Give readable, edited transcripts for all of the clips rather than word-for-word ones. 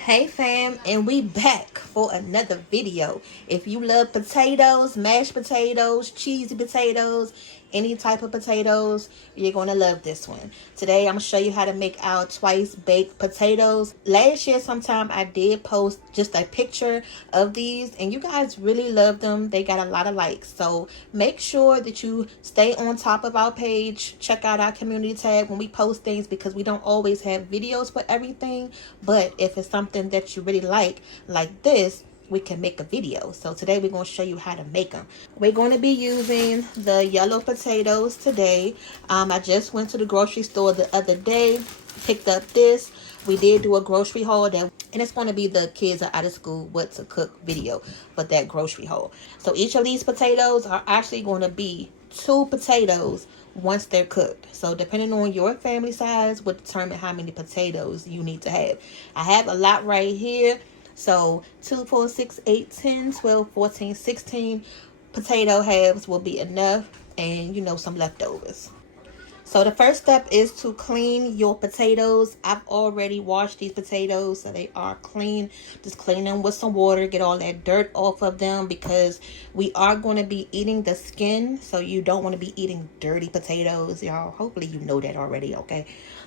Hey fam, and we back for another video. If you love potatoes, mashed potatoes, cheesy potatoes, any type of potatoes, you're going to love this one. Today I'm going to show you how to make our twice baked potatoes. Last year sometime I did post just a picture of these and you guys really love them. They got a lot of likes. So make sure that you stay on top of our page. Check out our community tab when we post things because we don't always have videos for everything. But if it's something that you really like this, we can make a video. So today we're going to show you how to make them. We're going to be using the yellow potatoes today. I just went to the grocery store the other day, picked up this. We did do a grocery haul and it's going to be the kids are out of school what to cook video for that grocery haul. So each of these potatoes are actually going to be 2 potatoes once they're cooked. So depending on your family size will determine how many potatoes you need to have. I have a lot right here. So 2, 4, 6, 8, 10, 12, 14, 16 potato halves will be enough, and some leftovers. So the first step is to clean your potatoes. I've already washed these potatoes so they are clean. Just clean them with some water, get all that dirt off of them because we are going to be eating the skin. So you don't want to be eating dirty potatoes, y'all. Hopefully you know that already, okay?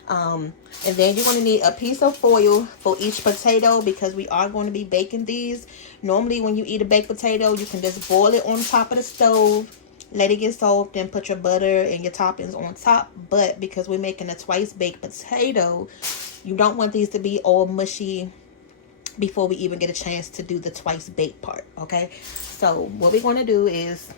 And then you're going to need a piece of foil for each potato because we are going to be baking these. Normally when you eat a baked potato, you can just boil it on top of the stove. Let it get soft and put your butter and your toppings on top. But because we're making a twice baked potato, you don't want these to be all mushy before we even get a chance to do the twice baked part, okay? So what we're going to do is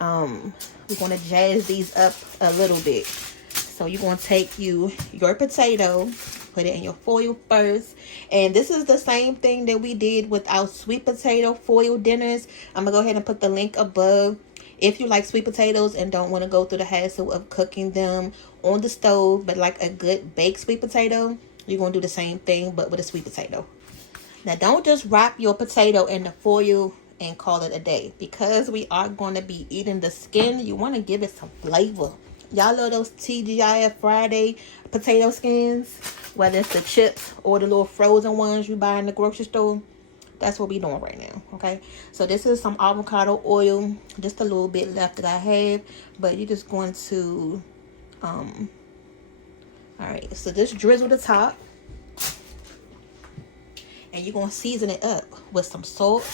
we're going to jazz these up a little bit. So you're going to take your potato, put it in your foil first. And this is the same thing that we did with our sweet potato foil dinners. I'm going to go ahead and put the link above. If you like sweet potatoes and don't want to go through the hassle of cooking them on the stove, but like a good baked sweet potato, you're going to do the same thing, but with a sweet potato. Now, don't just wrap your potato in the foil and call it a day. Because we are going to be eating the skin, you want to give it some flavor. Y'all love those TGIF Friday potato skins, whether it's the chips or the little frozen ones you buy in the grocery store. That's what we're doing right now, okay? So this is some avocado oil, just a little bit left that I have, but you're just going to, all right, so just drizzle the top, and you're going to season it up with some salt.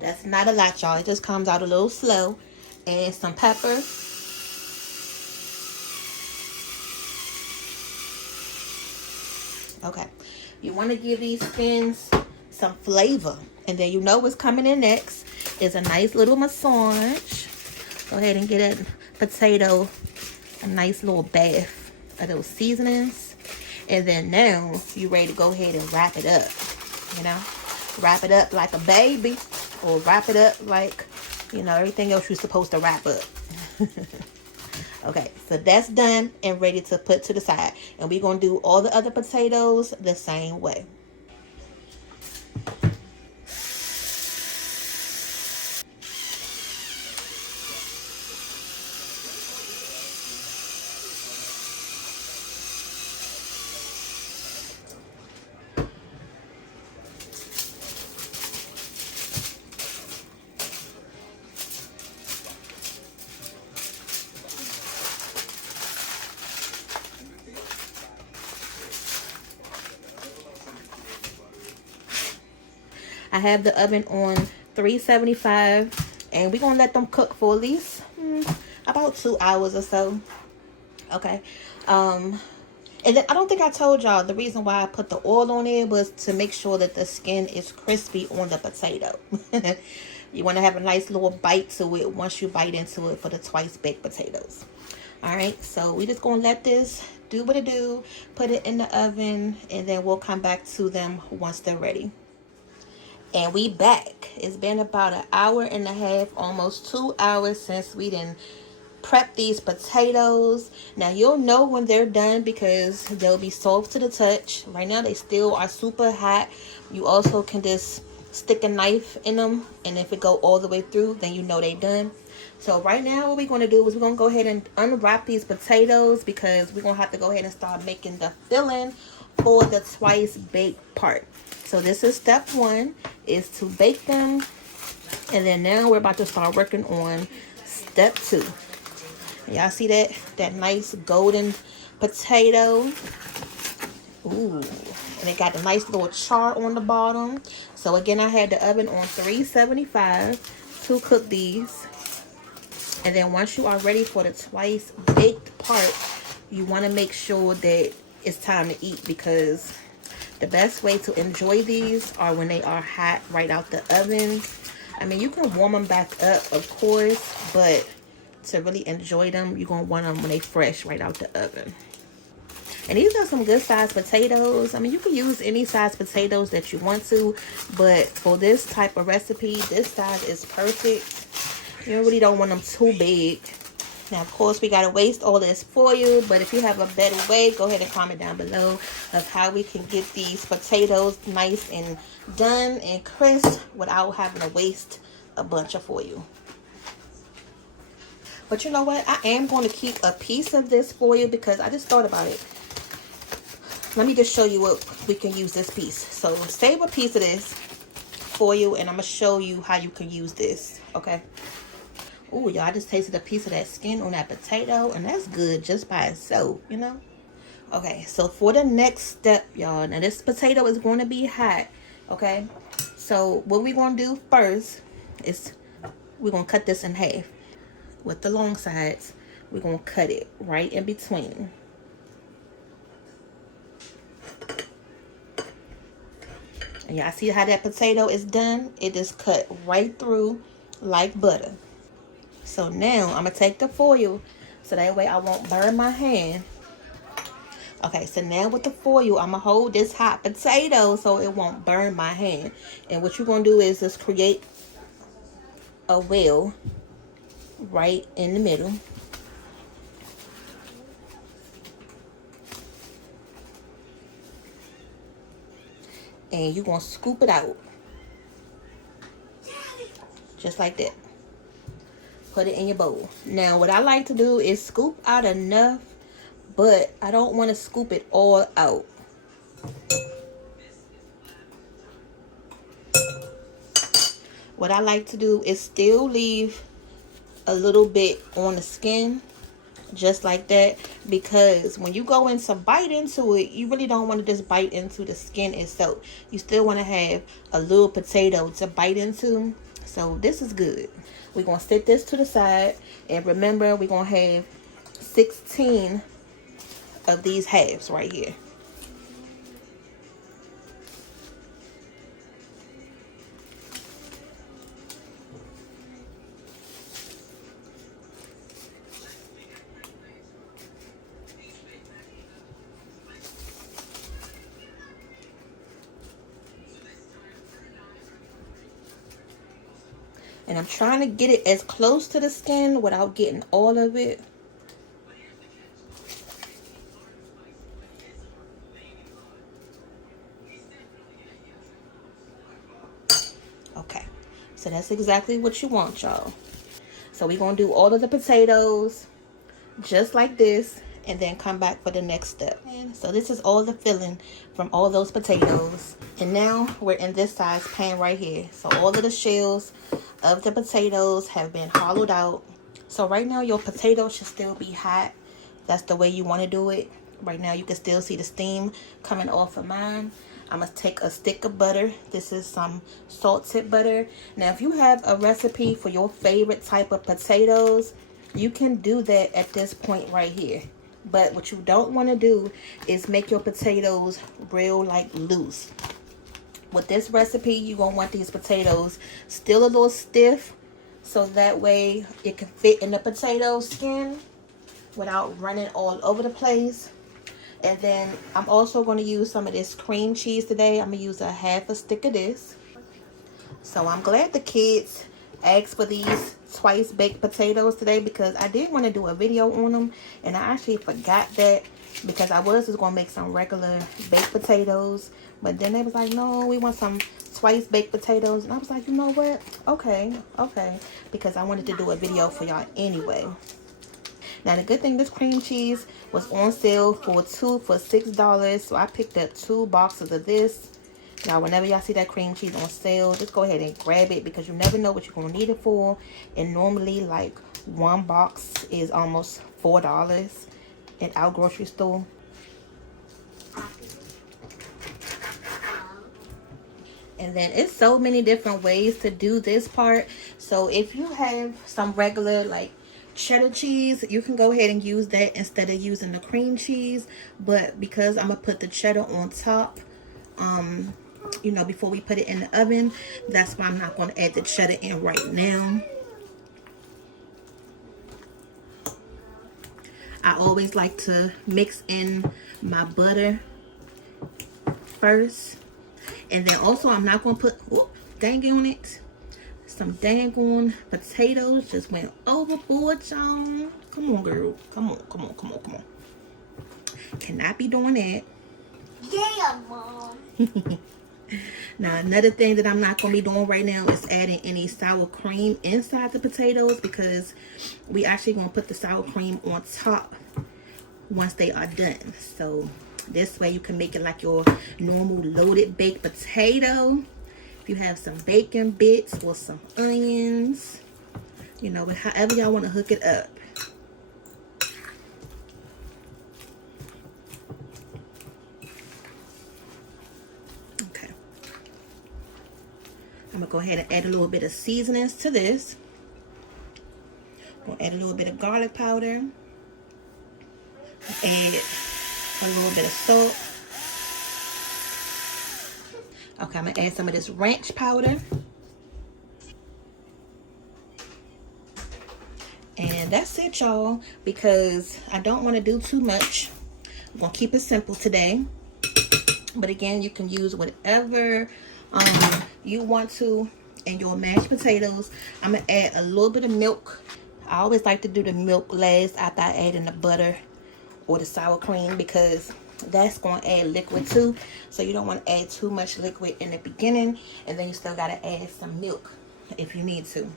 That's not a lot, y'all. It just comes out a little slow, and some pepper. Okay. You want to give these skins some flavor. And then what's coming in next is a nice little massage. Go ahead and get that potato a nice little bath of those seasonings. And then now you're ready to go ahead and wrap it up. Wrap it up like a baby. Or wrap it up like, everything else you're supposed to wrap up. Okay, so that's done and ready to put to the side. And we're going to do all the other potatoes the same way. I have the oven on 375 and we're gonna let them cook for at least about 2 hours or so. Okay. And then I don't think I told y'all the reason why I put the oil on it was to make sure that the skin is crispy on the potato. You want to have a nice little bite to it once you bite into it for the twice baked potatoes. All right, so we're just gonna let this do what it do, put it in the oven, and then we'll come back to them once they're ready. And we back. It's been about an hour and a half, almost 2 hours since we didn't prep these potatoes. Now you'll know when they're done because they'll be soft to the touch. Right now they still are super hot. You also can just stick a knife in them, and if it go all the way through, then you know they done. So right now what we're going to do is we're going to go ahead and unwrap these potatoes, because we're going to have to go ahead and start making the filling for the twice baked part. So this is step 1, is to bake them. And then now we're about to start working on step 2. Y'all see that nice golden potato? Ooh, and it got a nice little char on the bottom. So again, I had the oven on 375 to cook these. And then once you are ready for the twice baked part, you want to make sure that it's time to eat, because the best way to enjoy these are when they are hot right out the oven. I mean, you can warm them back up, of course, but to really enjoy them, you're going to want them when they fresh right out the oven. And these are some good sized potatoes. I mean, you can use any size potatoes that you want to, but for this type of recipe, this size is perfect. You really don't want them too big. Now, of course, we got to waste all this foil, but if you have a better way, go ahead and comment down below of how we can get these potatoes nice and done and crisp without having to waste a bunch of foil. But you know what? I am going to keep a piece of this foil because I just thought about it. Let me just show you what we can use this piece. So save a piece of this foil, and I'm going to show you how you can use this, okay? Ooh, y'all, I just tasted a piece of that skin on that potato, and that's good just by itself, you know? Okay, so for the next step, y'all, now this potato is going to be hot, okay? So what we're going to do first is we're going to cut this in half. With the long sides, we're going to cut it right in between. And y'all see how that potato is done? It is cut right through like butter. So now I'm going to take the foil so that way I won't burn my hand. Okay, so now with the foil, I'm going to hold this hot potato so it won't burn my hand. And what you're going to do is just create a well right in the middle. And you're going to scoop it out. Just like that. Put it in your bowl. Now, what I like to do is scoop out enough, but I don't want to scoop it all out. What I like to do is still leave a little bit on the skin, just like that, because when you go in to bite into it, you really don't want to just bite into the skin itself. You still want to have a little potato to bite into. So this is good. We're going to set this to the side, and remember, we're going to have 16 of these halves right here. And I'm trying to get it as close to the skin without getting all of it. Okay, so that's exactly what you want, y'all. So we're going to do all of the potatoes just like this, and then come back for the next step. And so this is all the filling from all those potatoes. And now we're in this size pan right here. So all of the shells of the potatoes have been hollowed out. So right now your potato should still be hot. That's the way you want to do it. Right now you can still see the steam coming off of mine. I'm going to take a stick of butter. This is some salted butter. Now if you have a recipe for your favorite type of potatoes, you can do that at this point right here. But what you don't want to do is make your potatoes real like loose. With this recipe, you're going to want these potatoes still a little stiff, so that way it can fit in the potato skin without running all over the place. And then I'm also going to use some of this cream cheese today. I'm going to use a half a stick of this. So I'm glad the kids asked for these twice baked potatoes today, because I did want to do a video on them, and I actually forgot that, because I was just going to make some regular baked potatoes, but then they was like, no, we want some twice twice baked potatoes, and I was like, you know what? Okay, because I wanted to do a video for y'all anyway. Now the good thing, this cream cheese was on sale for $6, so I picked up 2 boxes of this. Now whenever y'all see that cream cheese on sale, just go ahead and grab it, because you never know what you're gonna need it for. And normally, like, 1 box is almost $4 at our grocery store. And then it's so many different ways to do this part. So if you have some regular, like, cheddar cheese, you can go ahead and use that instead of using the cream cheese. But because I'm gonna put the cheddar on top, you know, before we put it in the oven, that's why I'm not going to add the cheddar in right now. I always like to mix in my butter first, and then also I'm not going to put dang on it, some dang on potatoes. Just went overboard, y'all. Come on, girl, come on. Cannot be doing that. Yeah, Mom. Now another thing that I'm not going to be doing right now is adding any sour cream inside the potatoes, because we actually going to put the sour cream on top once they are done. So this way you can make it like your normal loaded baked potato. If you have some bacon bits or some onions, you know, however y'all want to hook it up. I'm going to go ahead and add a little bit of seasonings to this. I'm going to add a little bit of garlic powder. Add a little bit of salt. Okay, I'm going to add some of this ranch powder. And that's it, y'all, because I don't want to do too much. I'm going to keep it simple today. But again, you can use whatever you want to in your mashed potatoes. I'm gonna add a little bit of milk. I always like to do the milk last after I add in the butter or the sour cream, because that's going to add liquid too. So you don't want to add too much liquid in the beginning, and then you still got to add some milk if you need to.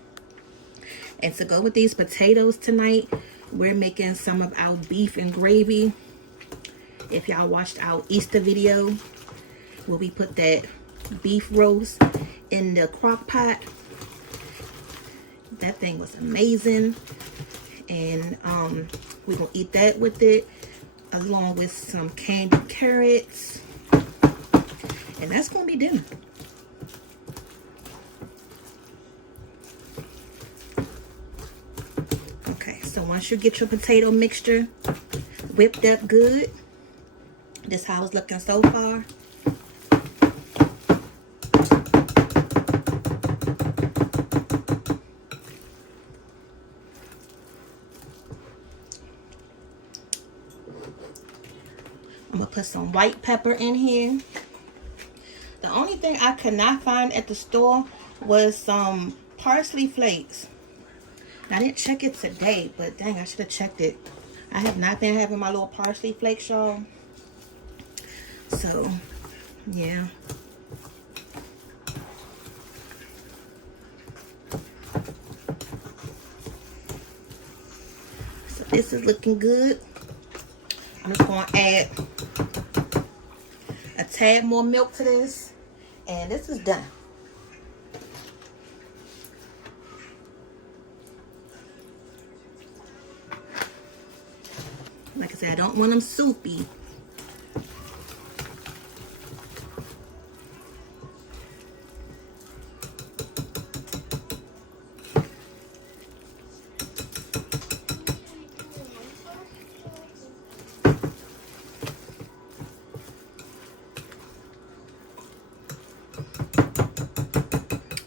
And to go with these potatoes tonight, we're making some of our beef and gravy. If y'all watched our Easter video where we put that beef roast in the crock pot, that thing was amazing. And we're gonna eat that with it, along with some candied carrots, and that's gonna be dinner. Okay, so once you get your potato mixture whipped up good, this is how it's looking so far. I'm gonna put some white pepper in here. The only thing I could not find at the store was some parsley flakes. I didn't check it today, but dang, I should have checked it. I have not been having my little parsley flakes, y'all. So, yeah. So this is looking good. I'm just going to add a tad more milk to this, and this is done. Like I said, I don't want them soupy.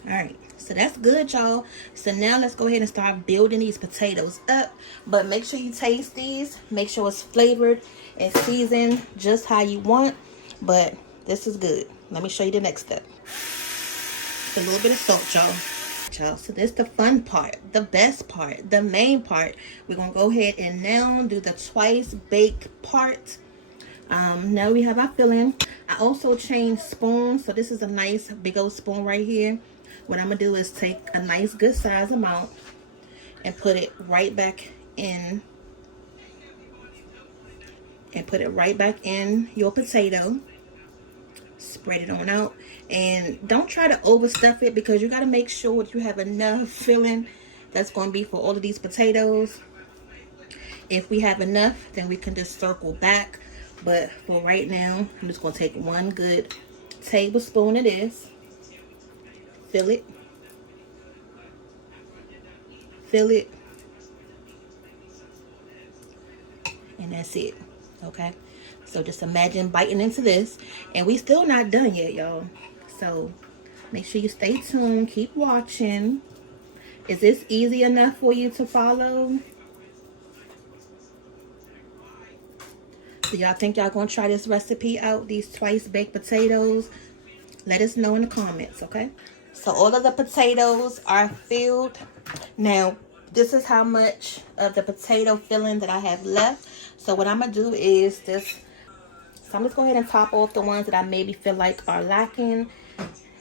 Alright, so that's good, y'all. So now let's go ahead and start building these potatoes up. But make sure you taste these. Make sure it's flavored and seasoned just how you want. But this is good. Let me show you the next step. A little bit of salt, y'all. So this is the fun part, the best part, the main part. We're going to go ahead and now do the twice baked part. Now we have our filling. I also changed spoons, so this is a nice big old spoon right here. What I'm gonna do is take a nice good size amount and put it right back in, your potato. Spread it on out, and don't try to overstuff it, because you got to make sure that you have enough filling that's going to be for all of these potatoes. If we have enough, then we can just circle back, but for right now, I'm just going to take one good tablespoon of this, fill it, and that's it. Okay, so just imagine biting into this, and we still not done yet, y'all. So make sure you stay tuned, keep watching. Is this easy enough for you to follow? Do y'all think y'all gonna try this recipe out, these twice baked potatoes? Let us know in the comments, okay? So all of the potatoes are filled. Now, this is how much of the potato filling that I have left. So what I'm gonna do is this. So I'm just going to go ahead and top off the ones that I maybe feel like are lacking.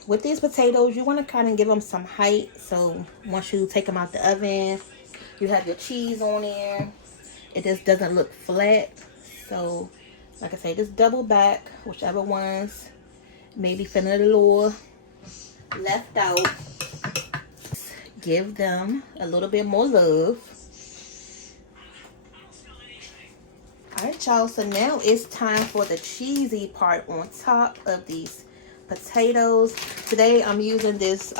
With these potatoes, you want to kind of give them some height. So once you take them out the oven, you have your cheese on there. It just doesn't look flat. So like I say, just double back whichever ones maybe feeling a little left out. Give them a little bit more love. Alright, y'all, so now it's time for the cheesy part on top of these potatoes. Today I'm using this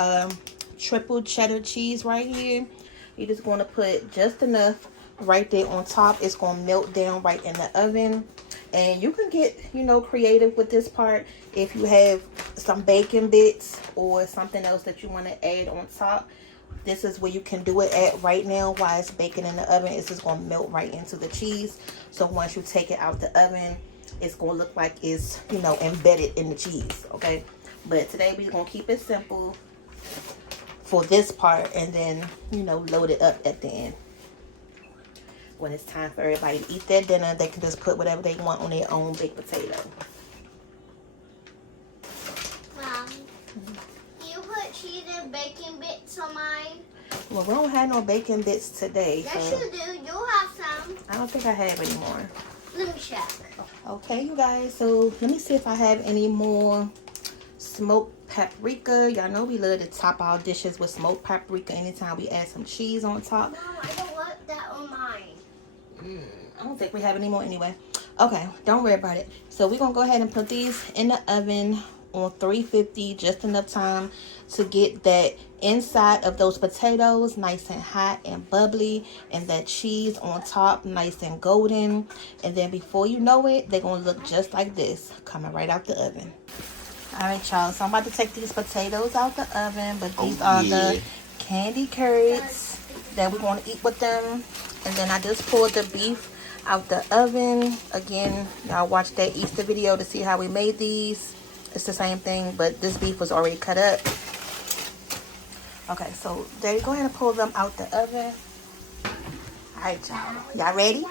triple cheddar cheese right here. You're just going to put just enough right there on top. It's going to melt down right in the oven. And you can get, you know, creative with this part. If you have some bacon bits or something else that you want to add on top, this is where you can do it at right now while it's baking in the oven. It's just going to melt right into the cheese. So once you take it out the oven, it's going to look like it's, you know, embedded in the cheese, okay? But today we're going to keep it simple for this part, and then, you know, load it up at the end. When it's time for everybody to eat their dinner, they can just put whatever they want on their own baked potato. Mom, you put cheese and bacon bits on mine? Well, we don't have no bacon bits today. Yes, so you do. You have some. I don't think I have any more. Let me check. Okay, you guys. So let me see if I have any more smoked paprika. Y'all know we love to top our dishes with smoked paprika anytime we add some cheese on top. No, I don't want that on mine. I don't think we have any more anyway. Okay, don't worry about it. So we're gonna go ahead and put these in the oven on 350, just enough time to get that inside of those potatoes nice and hot and bubbly, and that cheese on top nice and golden. And then before you know it, they're gonna look just like this, coming right out the oven. All right, y'all, so I'm about to take these potatoes out the oven, but these are the candy curds that we're going to eat with them. And then I just pulled the beef out the oven. Again, y'all watch that Easter video to see how we made these. It's the same thing, but this beef was already cut up. Okay, so there you go ahead and pull them out the oven. All right, y'all. Y'all ready?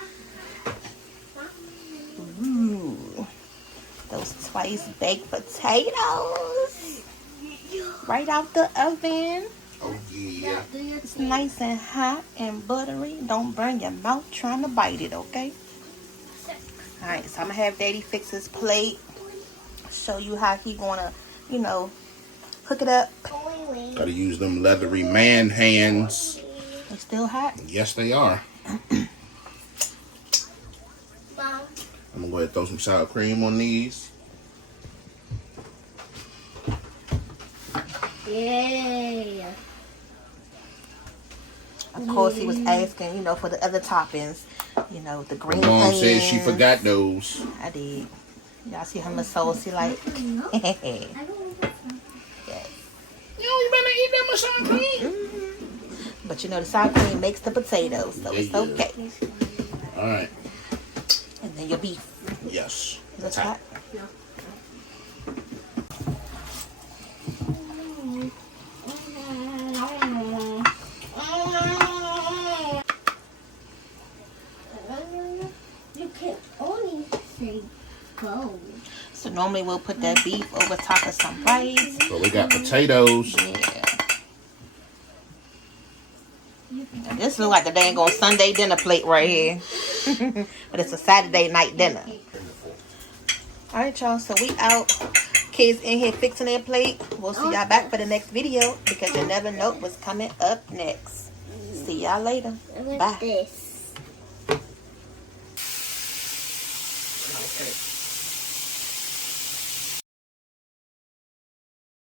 Ooh, those twice baked potatoes right out the oven. Oh yeah. It's nice and hot and buttery. Don't burn your mouth trying to bite it, okay? Alright, so I'm gonna have Daddy fix his plate. Show you how he gonna, you know, hook it up. Gotta use them leathery man hands. They're still hot. Yes, they are. Mom. I'm gonna go ahead and throw some sour cream on these. Yay. Of course, he was asking, you know, for the other toppings. You know, the green Mom onions. said she forgot those. I did. Y'all see how much sauce he like? I don't want that. Yes. Yo, you better eat that much sour cream. But you know, the sour cream makes the potatoes, so it's okay. All right. And then your beef. Yes. Looks hot. Normally we'll put that beef over top of some rice. So we got potatoes. Yeah. And this looks like a dang on Sunday dinner plate right here. But it's a Saturday night dinner. Alright, y'all. So we out. Kids in here fixing their plate. We'll see y'all back for the next video because you never know what's coming up next. See y'all later. Bye. This.